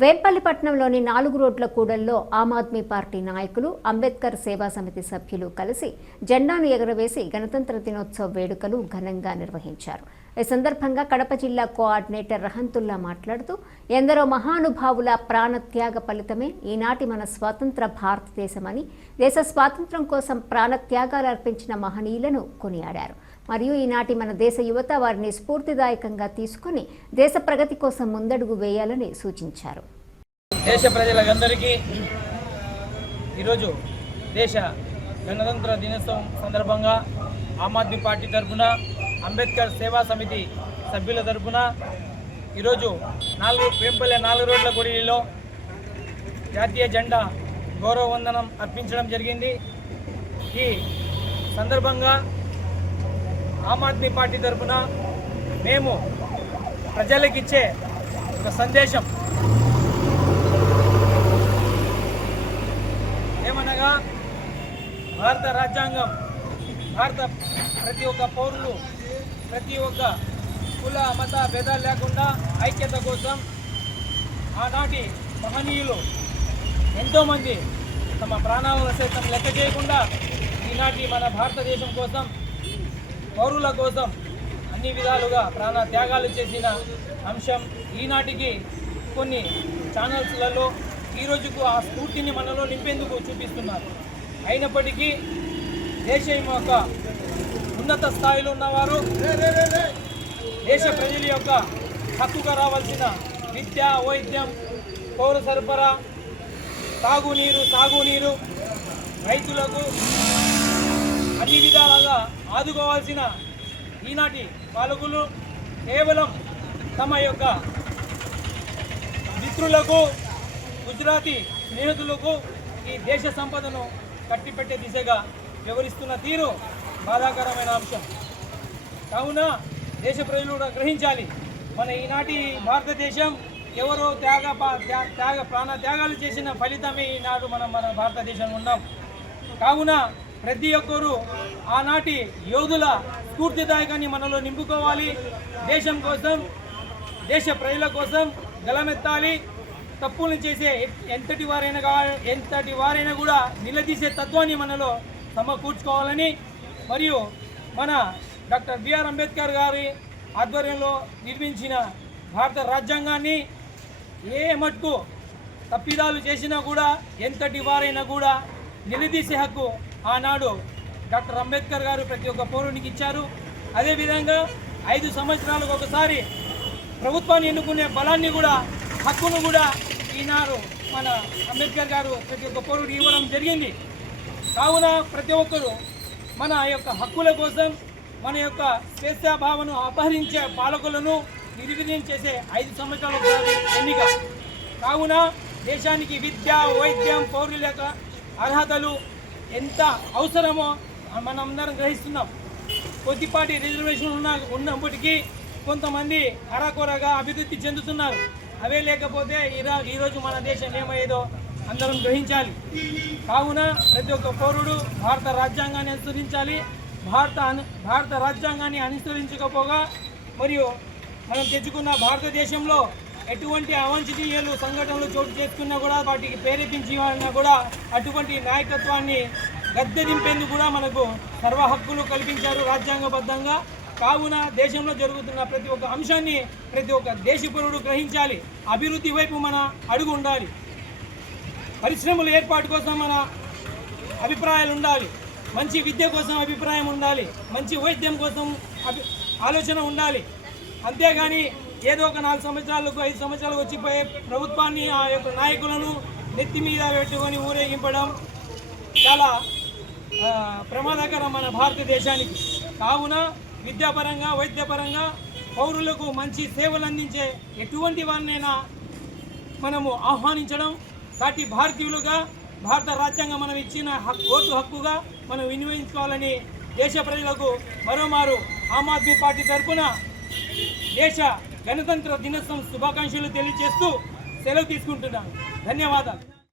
వేంపల్లిపట్నంలోని 4 రోడ్ల కూడల్లో ఆమ్ ఆద్మీ పార్టీ నాయకులు, అంబేద్కర్ సేవా సమితి సభ్యులు కలిసి జెండాను ఎగురవేసి గణతంత్ర దినోత్సవ వేడుకలు ఘనంగా నిర్వహించారు. ఈ సందర్భంగా కడప జిల్లా కోఆర్డినేటర్ రహంతుల్లా మాట్లాడుతూ, ఎందరో మహానుభావుల ప్రాణత్యాగ ఫలితమే ఈనాటి మన స్వతంత్ర భారతదేశమని, దేశ స్వాతంత్ర్యం కోసం ప్రాణత్యాగాలు అర్పించిన మహనీయులను కొనియాడారు. మరియు ఈనాటి మన దేశ యువత వారిని స్ఫూర్తిదాయకంగా తీసుకుని దేశ ప్రగతి కోసం ముందడుగు వేయాలని సూచించారు. దేశ ప్రజలందరికీ ఈరోజు దేశ గణతంత్ర దినోత్సవం సందర్భంగా ఆమ్ ఆద్మీ పార్టీ తరఫున, అంబేద్కర్ సేవా సమితి సభ్యుల తరఫున ఈరోజు వేంపల్లి 4 రోడ్ల కూడలిలో జాతీయ జెండా గౌరవ వందనం అర్పించడం జరిగింది. ఈ సందర్భంగా ఆమ్ ఆద్మీ పార్టీ తరఫున మేము ప్రజలకు ఇచ్చే ఒక సందేశం ఏమనగా, భారత రాజ్యాంగం ప్రతి ఒక్క పౌరులు, ప్రతి ఒక్క కుల మత భేదాలు లేకుండా ఐక్యత కోసం ఆనాటి మహనీయులు ఎంతోమంది తమ ప్రాణాలను సైతం లెక్క చేయకుండా ఈనాటి మన భారతదేశం కోసం, పౌరుల కోసం అన్ని విధాలుగా ప్రాణ త్యాగాలు చేసిన అంశం ఈనాటికి కొన్ని ఛానల్స్లలో ఈ రోజుకు ఆ స్ఫూర్తిని మనలో నింపేందుకు చూపిస్తున్నారు. అయినప్పటికీ దేశం యొక్క ఉన్నత స్థాయిలో ఉన్నవారు దేశ ప్రజల యొక్క హక్కుగా రావాల్సిన విద్య, వైద్యం, పౌర సరఫరా, సాగునీరు రైతులకు అన్ని విధాలుగా ఆదుకోవాల్సిన ఈనాటి పాలకులు కేవలం తమ యొక్క మిత్రులకు, గుజరాతీ స్నేహితులకు ఈ దేశ సంపదను కట్టిపెట్టే దిశగా వ్యవహరిస్తున్న తీరు బాధాకరమైన అంశం. కావున దేశ ప్రజలు కూడా గ్రహించాలి, మన ఈనాటి భారతదేశం ఎవరో ప్రాణ త్యాగాలు చేసిన ఫలితమే ఈనాడు మన భారతదేశంలో ఉన్నాం. కావున ప్రతి ఒక్కరూ ఆనాటి యోధుల స్ఫూర్తిదాయకాన్ని మనలో నింపుకోవాలి. దేశం కోసం, దేశ ప్రజల కోసం గలమెత్తాలి. తప్పులు చేసే ఎంతటి వారైనా కూడా నిలదీసే తత్వాన్ని మనలో సమకూర్చుకోవాలని, మరియు మన డాక్టర్ బిఆర్ అంబేద్కర్ గారి ఆధ్వర్యంలో నిర్మించిన భారత రాజ్యాంగాన్ని ఏ మటుకు తప్పిదాలు చేసినా కూడా, ఎంతటి వారైనా కూడా నిలదీసే హక్కు ఆనాడు డాక్టర్ అంబేద్కర్ గారు ప్రతి ఒక్క పౌరునికి ఇచ్చారు. అదేవిధంగా 5 సంవత్సరాలకు ఒకసారి ప్రభుత్వాన్ని ఎన్నుకునే బలాన్ని కూడా, హక్కును కూడా ఈనాడు మన అంబేద్కర్ గారు ప్రతి ఒక్క పౌరుడికి ఇవ్వడం జరిగింది. కావున ప్రతి ఒక్కరూ మన యొక్క హక్కుల కోసం, మన యొక్క స్వేచ్ఛాభావను అపహరించే పాలకులను నిర్వీర్యం చేసే 5 సంవత్సరాల ఎన్నిక. కావున దేశానికి విద్య, వైద్యం, పౌరుల యొక్క అర్హతలు ఎంత అవసరమో మనందరం గ్రహిస్తున్నాం. కొద్దిపాటి రిజర్వేషన్ ఉన్నప్పటికీ కొంతమంది అరాకొరగా అభివృద్ధి చెందుతున్నారు. అవే లేకపోతే ఈరోజు మన దేశం ఏమయ్యేదో అందరం గ్రహించాలి. కావున ప్రతి ఒక్క పౌరుడు భారత రాజ్యాంగాన్ని అనుసరించాలి. భారత రాజ్యాంగాన్ని అనుసరించకపోగా, మరియు మనం తెచ్చుకున్న భారతదేశంలో ఎటువంటి అవాంఛనీయాలు సంఘటనలు చోటు చేసుకున్నా కూడా, వాటికి ప్రేరేపించి వాళ్ళని కూడా అటువంటి నాయకత్వాన్ని గద్దె దింపేందుకు కూడా మనకు సర్వ హక్కులు కల్పించారు రాజ్యాంగబద్ధంగా. కావున దేశంలో జరుగుతున్న ప్రతి ఒక్క అంశాన్ని ప్రతి ఒక్క దేశపౌరుడు గ్రహించాలి. అభివృద్ధి వైపు మన అడుగు ఉండాలి. పరిశ్రమల ఏర్పాటు కోసం మన అభిప్రాయాలు ఉండాలి. మంచి విద్య కోసం అభిప్రాయం ఉండాలి. మంచి వైద్యం కోసం ఆలోచన ఉండాలి. అంతేగాని ఏదో ఒక 4 సంవత్సరాలకు 5 సంవత్సరాలకు వచ్చిపోయే ప్రభుత్వాన్ని, ఆ యొక్క నాయకులను నెత్తి మీద పెట్టుకొని ఊరేగింపడం చాలా ప్రమాదకరం మన భారతదేశానికి. కావున విద్యాపరంగా, వైద్యపరంగా పౌరులకు మంచి సేవలు అందించే ఎటువంటి వారినైనా మనము ఆహ్వానించడం, సాటి భారతీయులుగా భారత రాజ్యాంగం మనం ఇచ్చిన ఓటు హక్కుగా మనం వినియోగించుకోవాలని దేశ ప్రజలకు మరోమారు ఆమ్ ఆద్మీ పార్టీ తరఫున దేశ గణతంత్ర దినోత్సవం శుభాకాంక్షలు తెలియజేస్తూ సెలవు తీసుకుంటున్నాను. ధన్యవాదాలు.